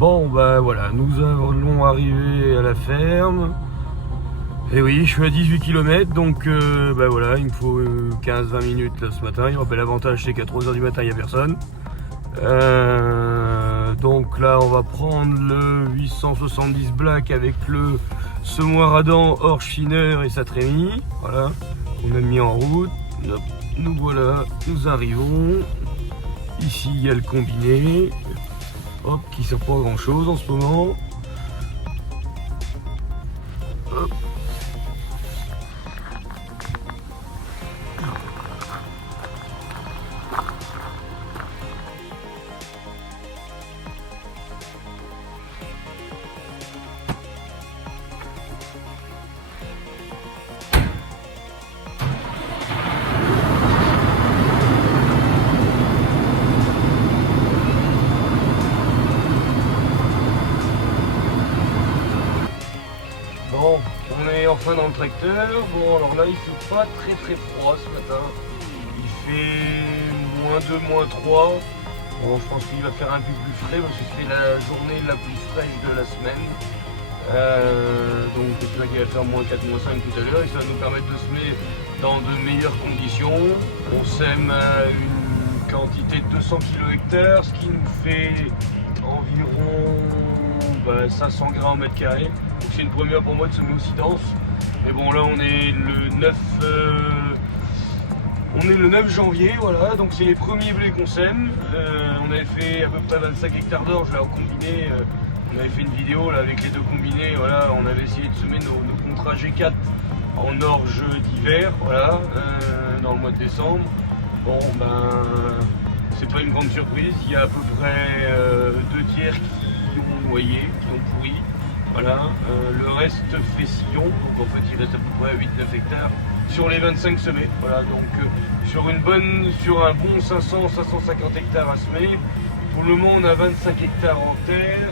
Bon bah voilà, nous allons arriver à la ferme. Et oui, je suis à 18 km, donc bah voilà, il me faut 15-20 minutes là ce matin. L'avantage c'est qu'à 3h du matin il n'y a personne. Donc là on va prendre le 870 Black avec le semoir à dents hors chineur et sa trémie. Voilà, on a mis en route. Hop, nous voilà, nous arrivons. Ici il y a le combiné. Hop, qui sert pas à grand chose en ce moment. Hop. Bon, on est enfin dans le tracteur. Bon, alors là, il fait pas très froid ce matin. Il fait -2, -3. Bon, je pense qu'il va faire un peu plus frais parce que c'est la journée la plus fraîche de la semaine. Donc, c'est vrai qu'il va faire -4, -5 tout à l'heure et ça va nous permettre de semer dans de meilleures conditions. On sème une quantité de 200 kg/hectare, ce qui nous fait environ 500 grammes au mètre carré. Donc c'est une première pour moi de semer aussi dense. Mais bon, là on est le 9 janvier, voilà, donc c'est les premiers blés qu'on sème. On avait fait à peu près 25 hectares d'orge là en combiné. On avait fait une vidéo là avec les deux combinés, voilà, on avait essayé de semer nos contrats G4 en orge d'hiver, voilà, dans le mois de décembre. Bon c'est pas une grande surprise, il y a à peu près 2 tiers qui ont noyé, qui ont pourri. Voilà, le reste fait sillon, donc en fait il reste à peu près 8-9 hectares sur les 25 semés. Voilà, donc sur un bon 500-550 hectares à semer. Pour le moment on a 25 hectares en terre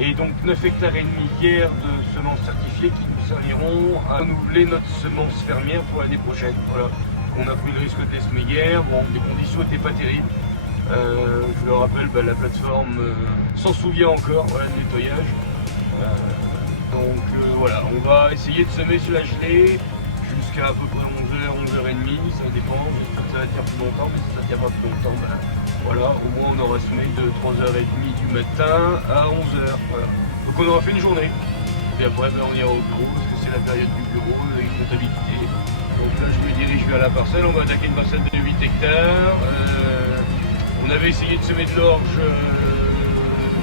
et donc 9 hectares et demi hier de semences certifiées qui nous serviront à renouveler notre semence fermière pour l'année prochaine. Voilà, on a pris le risque de les semer hier, bon les conditions n'étaient pas terribles. Je le rappelle, la plateforme s'en souvient encore, voilà, le nettoyage. Donc voilà, on va essayer de semer sur la gelée jusqu'à peu près 11h, 11h30, ça dépend, j'espère que ça va tenir plus longtemps, mais si ça ne tient pas plus longtemps, voilà, au moins on aura semé de 3h30 du matin à 11h. Voilà. Donc on aura fait une journée. Et après on ira au bureau parce que c'est la période du bureau avec comptabilité. Donc là je me dirige vers la parcelle, on va attaquer une parcelle de 8 hectares. On avait essayé de semer de l'orge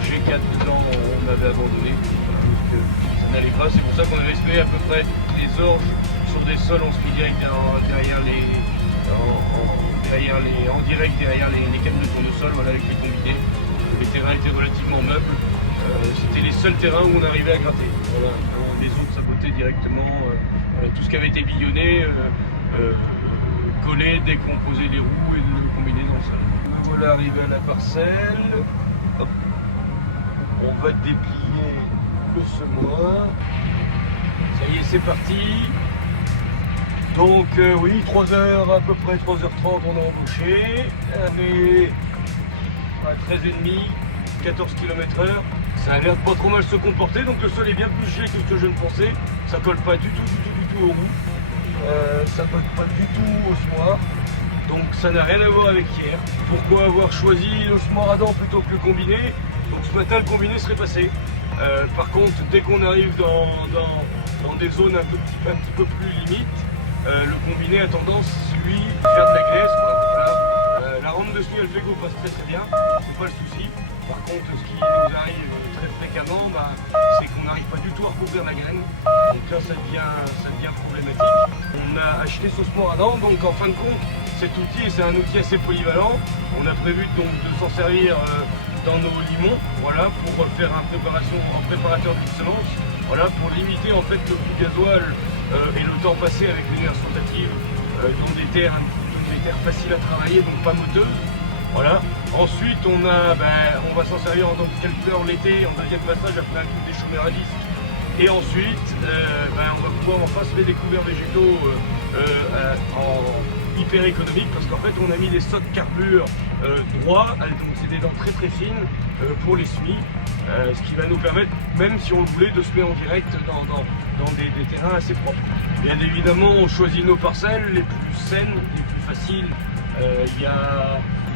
G4 dedans, on avait abandonné, parce que ça n'allait pas. C'est pour ça qu'on avait semé à peu près les orges sur des sols en semi-direct derrière les cannes de tournesol, voilà, avec les combinés. Les terrains étaient relativement meubles. C'était les seuls terrains où on arrivait à gratter. Voilà. Les autres sabotaient directement tout ce qui avait été billonné, collé dès qu'on posait les roues et le combiné dans le sol. Voilà, arrivé à la parcelle. Hop. On va déplier le semoir. Ça y est, c'est parti. Donc oui, 3h à peu près, 3h30 on a embauché. On est à 13,5, 14 km/h. Ça a l'air de pas trop mal se comporter, donc le sol est bien plus gelé que ce que je ne pensais. Ça colle pas du tout aux roues. Ça colle pas du tout au semoir. Donc ça n'a rien à voir avec hier. Pourquoi avoir choisi le semoir à dents plutôt que le combiné? Donc ce matin le combiné serait passé. Par contre dès qu'on arrive dans des zones un petit peu plus limites, le combiné a tendance lui à faire de la glaise. Voilà. La rampe de semis Alphego passe très bien, c'est pas le souci. Par contre ce qui nous arrive très fréquemment, c'est qu'on n'arrive pas du tout à recouvrir la graine. Donc là ça devient problématique. On a acheté ce semoir à dents, donc en fin de compte cet outil, c'est un outil assez polyvalent. On a prévu donc de s'en servir dans nos limons, voilà, pour faire un préparateur de semence, voilà, pour limiter en fait le coût gasoil et le temps passé avec l'énergie rotative dans des terres faciles à travailler, donc pas moteuses. Voilà. Ensuite on va s'en servir en tant que calculeur l'été en deuxième passage après un coup des chômeurs à disque. Et ensuite on va pouvoir enfin semer des couverts végétaux hyper économique parce qu'en fait on a mis des socs carbure droits, donc c'est des dents très très fines pour les semis, ce qui va nous permettre, même si on le voulait, de semer en direct dans des terrains assez propres. Bien évidemment on choisit nos parcelles les plus saines, les plus faciles.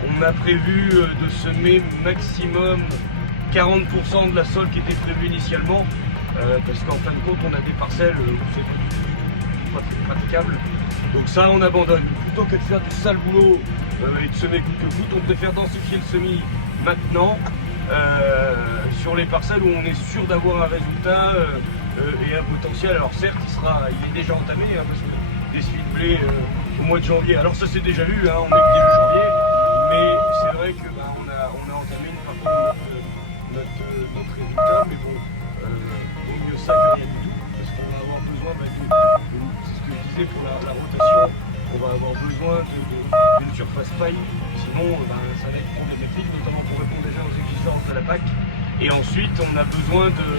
On a prévu de semer maximum 40% de la sole qui était prévue initialement, parce qu'en fin de compte on a des parcelles où c'est pas très praticable. Donc ça on abandonne. Plutôt que de faire du sale boulot et de semer goutte que goutte, on préfère densifier le semis maintenant sur les parcelles où on est sûr d'avoir un résultat et un potentiel. Alors certes il est déjà entamé parce que des semis de blé au mois de janvier, alors ça c'est déjà vu, on est le début janvier, mais c'est vrai que on a entamé une partie de notre résultat, mais bon, vaut mieux ça que rien du tout, parce qu'on va avoir besoin, c'est ce que je disais pour la rotation, on va avoir besoin d'une surface paille, sinon ça va être problématique, notamment pour répondre déjà aux exigences de la PAC. Et ensuite on a besoin de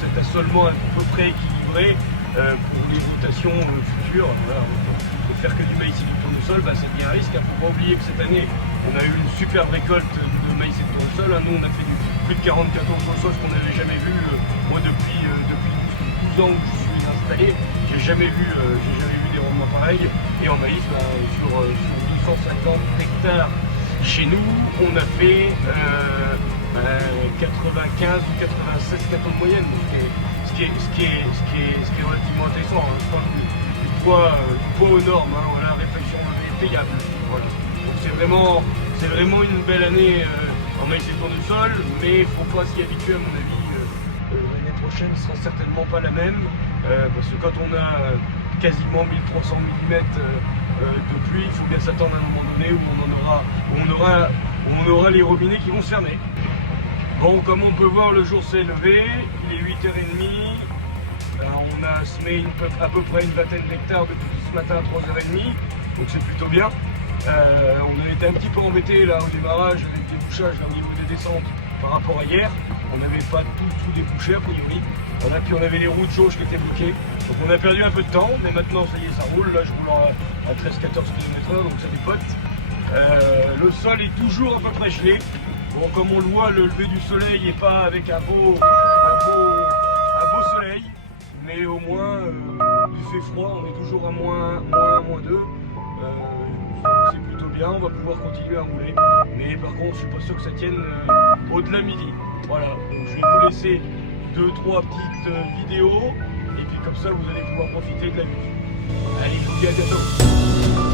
cet assolement à peu près équilibré pour les rotations futures. Voilà, de faire que du maïs et du tournesol, c'est bien un risque. Il ne faut pas oublier que cette année, on a eu une superbe récolte de maïs et de tournesol. Nous, on a fait plus de 40 tours de sauce qu'on n'avait jamais vu. Moi, depuis 12 ans que je suis installé, j'ai jamais vu des rendements pareils. Et en maïs, sur 250 hectares chez nous, on a fait 95 ou 96 canons de moyenne, ce qui est relativement intéressant. Je pense du poids aux normes, la réflexion est payable. Voilà. Donc c'est vraiment une belle année en maïs et tournesol, mais il ne faut pas s'y habituer à mon avis. L'année prochaine ne sera certainement pas la même, parce que quand on a quasiment 1300 mm de pluie, il faut bien s'attendre à un moment donné où on aura les robinets qui vont se fermer. Bon, comme on peut voir, le jour s'est levé, il est 8h30, on a semé à peu près une vingtaine d'hectares depuis ce matin à 3h30, donc c'est plutôt bien. On a été un petit peu embêté là au démarrage avec des bouchages là, au niveau des descentes par rapport à hier. On n'avait pas tout débouché a priori. Puis on avait les routes jauges qui étaient bloquées. Donc on a perdu un peu de temps, mais maintenant ça y est, ça roule. Là je roule à 13-14 km/h, donc ça dépote. Le sol est toujours à peu près gelé. Bon, comme on le voit, le lever du soleil n'est pas avec un beau soleil, mais au moins il fait froid, on est toujours à moins 2. C'est plutôt bien, on va pouvoir continuer à rouler. Mais par contre, je suis pas sûr que ça tienne au-delà midi. Voilà, donc je vais vous laisser 2-3 petites vidéos, et puis comme ça vous allez pouvoir profiter de la vue. Allez, je vous dis à bientôt.